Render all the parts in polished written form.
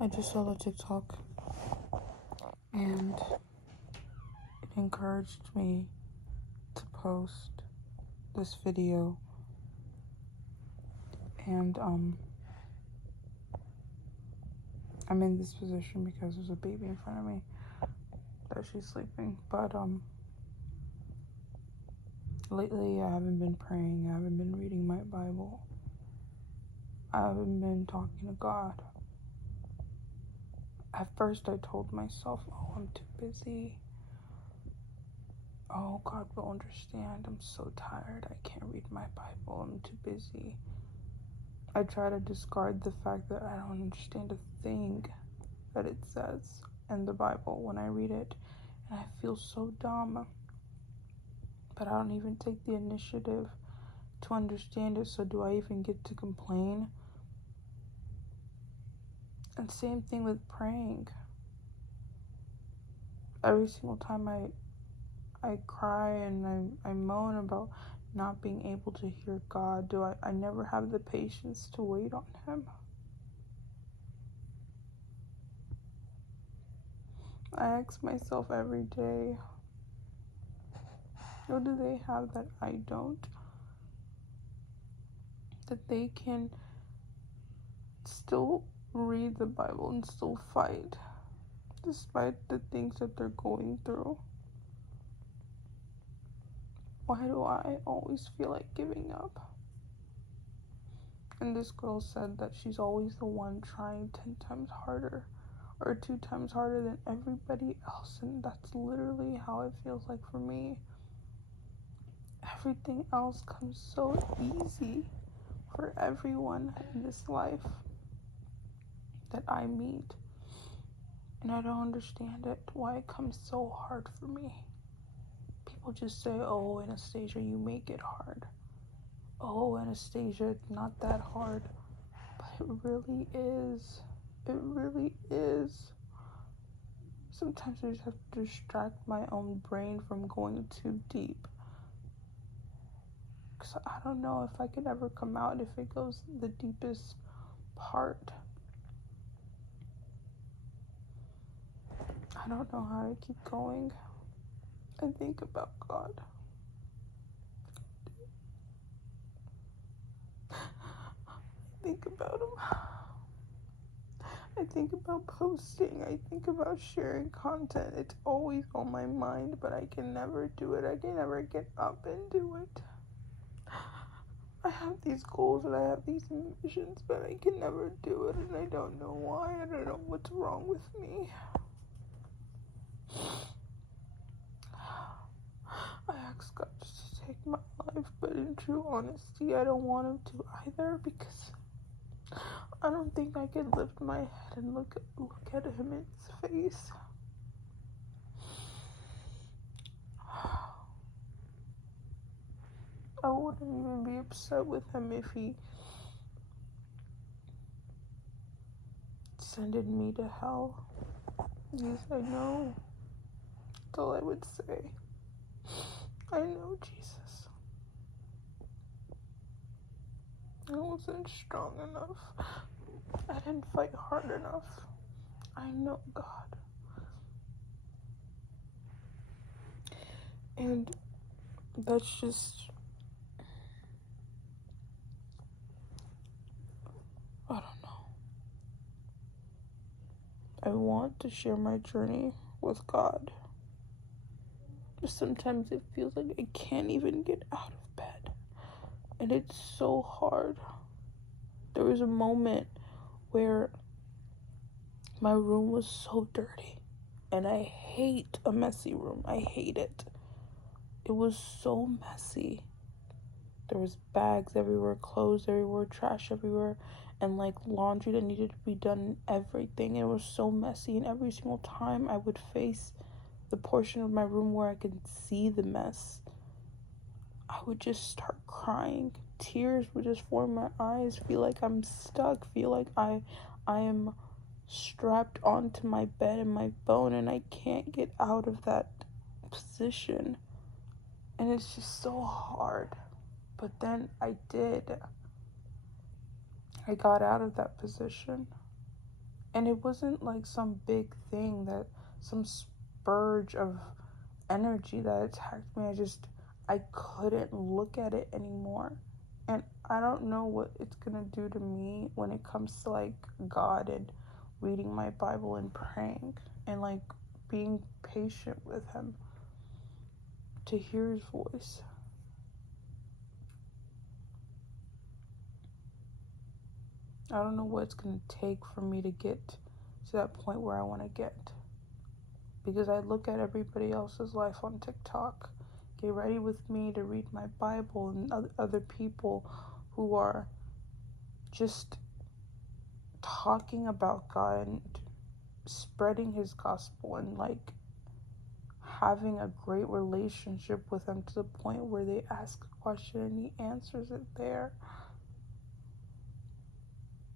I just saw the TikTok and it encouraged me to post this video. And I'm in this position because there's a baby in front of me that she's sleeping. But lately I haven't been praying, I haven't been reading my Bible, I haven't been talking to God. At first I told myself, oh, I'm too busy. Oh, God will understand. I'm so tired. I can't read my Bible. I'm too busy. I try to discard the fact that I don't understand a thing that it says in the Bible when I read it. And I feel so dumb. But I don't even take the initiative to understand it. So do I even get to complain? And same thing with praying. Every single time I cry and I moan about not being able to hear God, I never have the patience to wait on Him. I ask myself every day, what do they have that I don't? That they can still read the Bible and still fight, despite the things that they're going through. Why do I always feel like giving up? And this girl said that she's always the one trying 10 times harder or 2 times harder than everybody else, and that's literally how it feels like for me. Everything else comes so easy for everyone in this life that I meet, and I don't understand it, why it comes so hard for me. People just say, oh, Anastasia, you make it hard. Oh, Anastasia, it's not that hard. But it really is. It really is. Sometimes I just have to distract my own brain from going too deep. Because I don't know if I could ever come out if it goes the deepest part. I don't know how to keep going. I think about God. I think about Him. I think about posting. I think about sharing content. It's always on my mind, but I can never do it. I can never get up and do it. I have these goals and I have these ambitions, but I can never do it, and I don't know why. I don't know what's wrong with me. I ask God just to take my life, but in true honesty, I don't want Him to either, because I don't think I could lift my head and look at Him in His face. I wouldn't even be upset with Him if He sended me to hell. Yes, I know. That's all I would say. I know, Jesus. I wasn't strong enough. I didn't fight hard enough. I know, God. And that's just, I don't know. I want to share my journey with God. But sometimes it feels like I can't even get out of bed. And it's so hard. There was a moment where my room was so dirty. And I hate a messy room. I hate it. It was so messy. There was bags everywhere, clothes everywhere, trash everywhere, and like laundry that needed to be done, everything. It was so messy, and every single time I would face the portion of my room where I could see the mess, I would just start crying. Tears would just form my eyes, feel like I'm stuck, feel like I am strapped onto my bed and my phone, and I can't get out of that position. And it's just so hard. But then I did. I got out of that position. And it wasn't like some big thing, that some spurge of energy that attacked me. I couldn't look at it anymore. And I don't know what it's gonna do to me when it comes to like God and reading my Bible and praying and like being patient with Him to hear His voice. I don't know what it's gonna take for me to get to that point where I want to get, because I look at everybody else's life on TikTok, get ready with me to read my Bible, and other people who are just talking about God and spreading His gospel and like having a great relationship with Him to the point where they ask a question and He answers it there.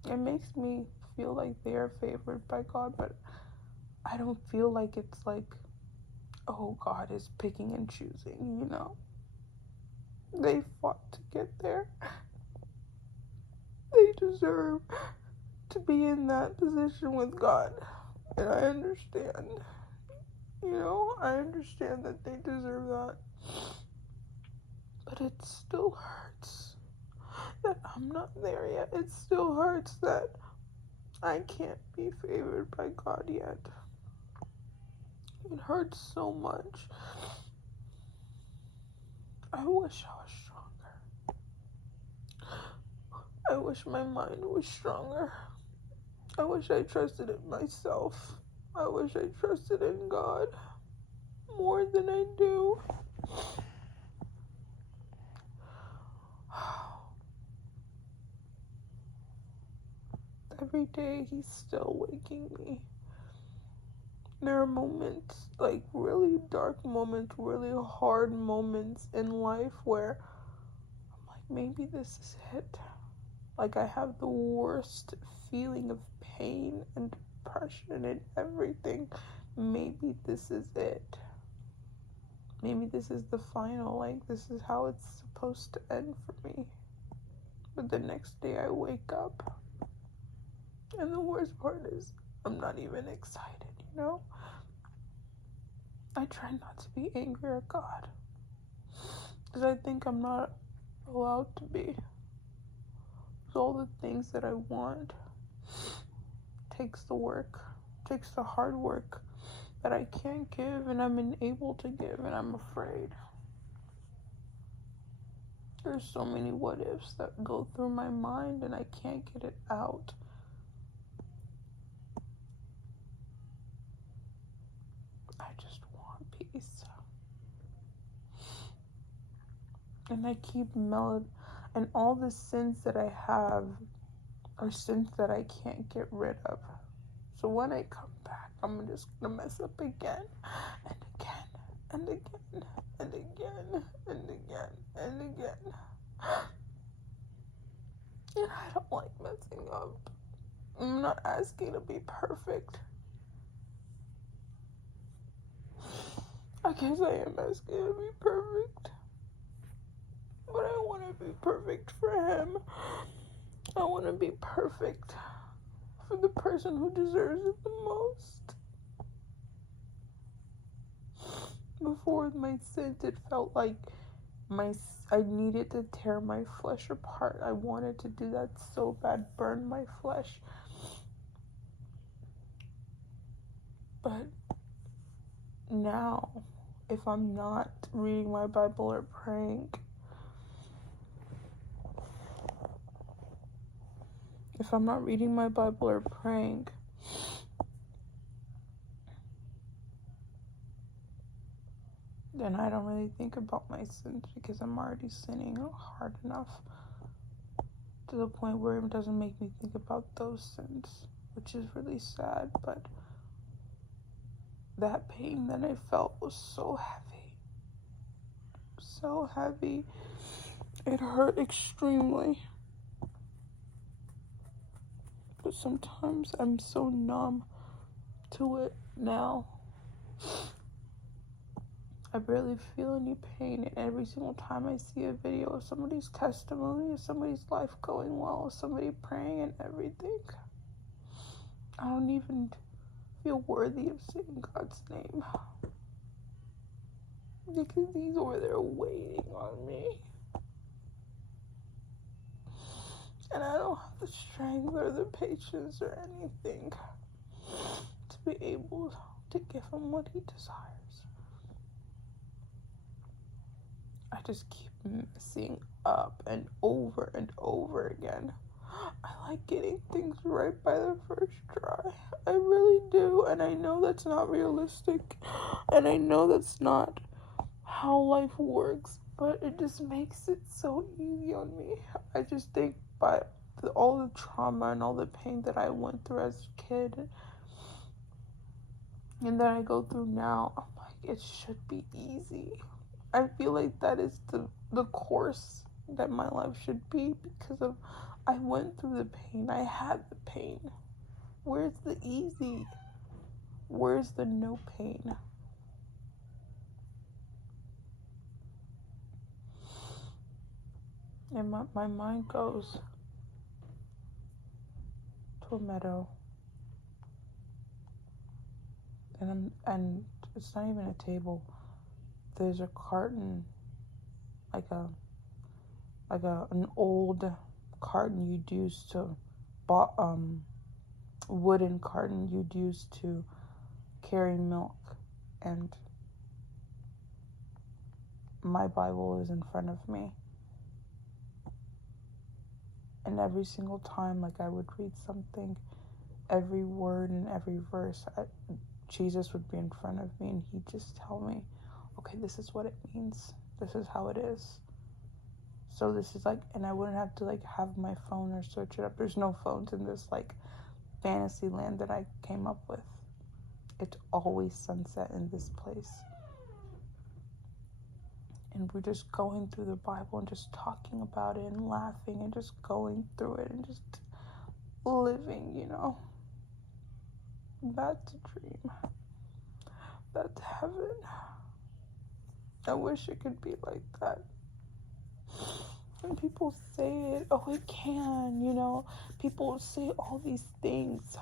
It makes me feel like they are favored by God, but I don't feel like it's like, oh, God is picking and choosing, you know? They fought to get there. They deserve to be in that position with God. And I understand. You know, I understand that they deserve that. But it still hurts that I'm not there yet. It still hurts that I can't be favored by God yet. It hurts so much. I wish I was stronger. I wish my mind was stronger. I wish I trusted in myself. I wish I trusted in God more than I do. Every day He's still waking me. There are moments, like really dark moments, really hard moments in life where I'm like, maybe this is it. Like I have the worst feeling of pain and depression and everything. Maybe this is it. Maybe this is the final, like this is how it's supposed to end for me. But the next day I wake up, and the worst part is I'm not even excited, you know? I try not to be angry at God, because I think I'm not allowed to be. Because all the things that I want takes the work, takes the hard work that I can't give and I'm unable to give, and I'm afraid. There's so many what ifs that go through my mind and I can't get it out. I just want peace. And I keep and all the sins that I have are sins that I can't get rid of. So when I come back, I'm just gonna mess up again and again and again and again and again and again. And I don't like messing up. I'm not asking to be perfect. I guess I am asking to be perfect. But I want to be perfect for Him. I want to be perfect for the person who deserves it the most. Before my sins, it felt like I needed to tear my flesh apart. I wanted to do that so bad, burn my flesh. But now, if I'm not reading my Bible or praying, then I don't really think about my sins, because I'm already sinning hard enough to the point where it doesn't make me think about those sins, which is really sad. But that pain that I felt was so heavy. So heavy. It hurt extremely. But sometimes I'm so numb to it now. I barely feel any pain, and every single time I see a video of somebody's testimony, of somebody's life going well, of somebody praying and everything, I don't even feel worthy of saying God's name. Because He's over there waiting on me. And I don't have the strength or the patience or anything to be able to give Him what He desires. I just keep messing up and over again. I like getting things right by the first try. I really do. And I know that's not realistic. And I know that's not how life works. But it just makes it so easy on me. I just think by all the trauma and all the pain that I went through as a kid and that I go through now, I'm like, it should be easy. I feel like that is the course that my life should be because of I went through the pain. I had the pain. Where's the easy? Where's the no pain? And my mind goes to a meadow. And it's not even a table. There's a carton, like an old carton you'd use to wooden carton you'd use to carry milk, and my Bible is in front of me. And every single time, like, I would read something, every word and every verse, Jesus would be in front of me, and He'd just tell me, okay, this is what it means. This is how it is. So this is like, and I wouldn't have to like have my phone or search it up. There's no phones in this like fantasy land that I came up with. It's always sunset in this place. And we're just going through the Bible and just talking about it and laughing and just going through it and just living, you know. That's a dream. That's heaven. I wish it could be like that. And people say it, oh, it can, you know. People say all these things.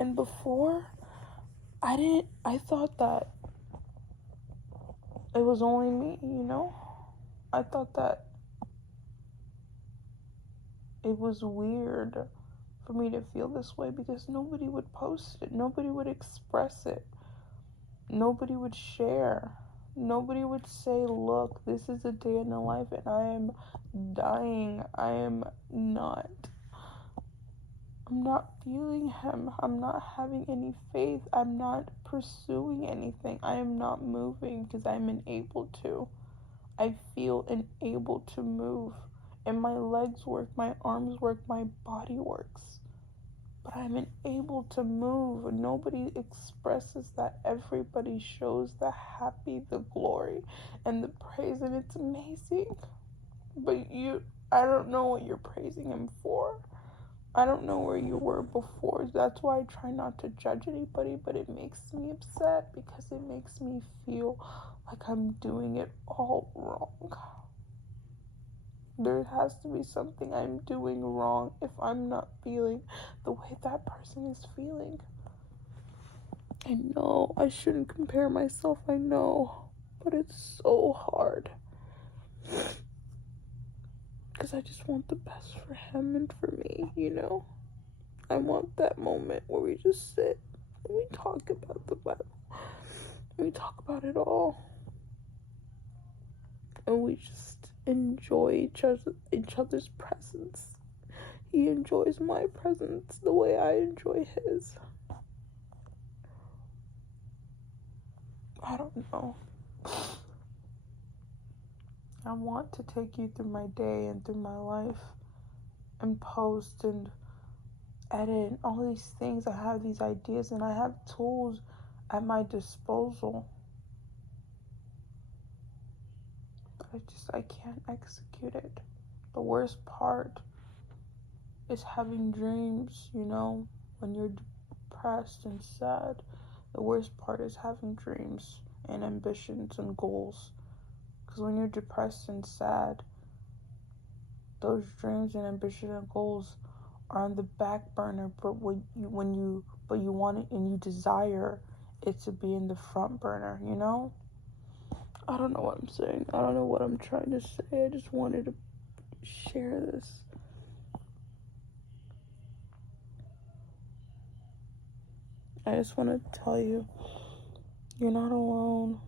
And before, I thought that it was only me, you know. I thought that it was weird for me to feel this way because nobody would post it. Nobody would express it. Nobody would share. Nobody would say, look, this is a day in the life and I am dying. I'm not feeling Him. I'm not having any faith. I'm not pursuing anything. I am not moving because I'm unable to. I feel unable to move. And my legs work, my arms work, my body works. But I'm unable to move. Nobody expresses that. Everybody shows the happy, the glory, and the praise, and it's amazing. But I don't know what you're praising Him for. I don't know where you were before. That's why I try not to judge anybody, but it makes me upset because it makes me feel like I'm doing it all wrong. There has to be something I'm doing wrong if I'm not feeling the way that person is feeling. I know I shouldn't compare myself, I know, but it's so hard. Because I just want the best for him and for me, you know? I want that moment where we just sit and we talk about the Bible. And we talk about it all. And we just enjoy each other's presence. He enjoys my presence the way I enjoy his. I don't know. I want to take you through my day and through my life and post and edit and all these things. I have these ideas and I have tools at my disposal. But I can't execute it. The worst part is having dreams, you know, when you're depressed and sad. The worst part is having dreams and ambitions and goals. Because when you're depressed and sad, those dreams and ambitions and goals are on the back burner, but but you want it and you desire it to be in the front burner, you know? I don't know what I'm saying. I don't know what I'm trying to say. I just wanted to share this. I just want to tell you, you're not alone.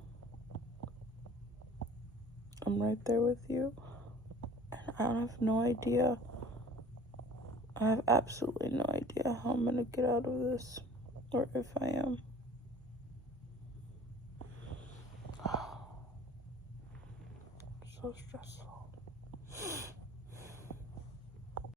I'm right there with you. And I have no idea. I have absolutely no idea how I'm going to get out of this, or if I am. So stressful.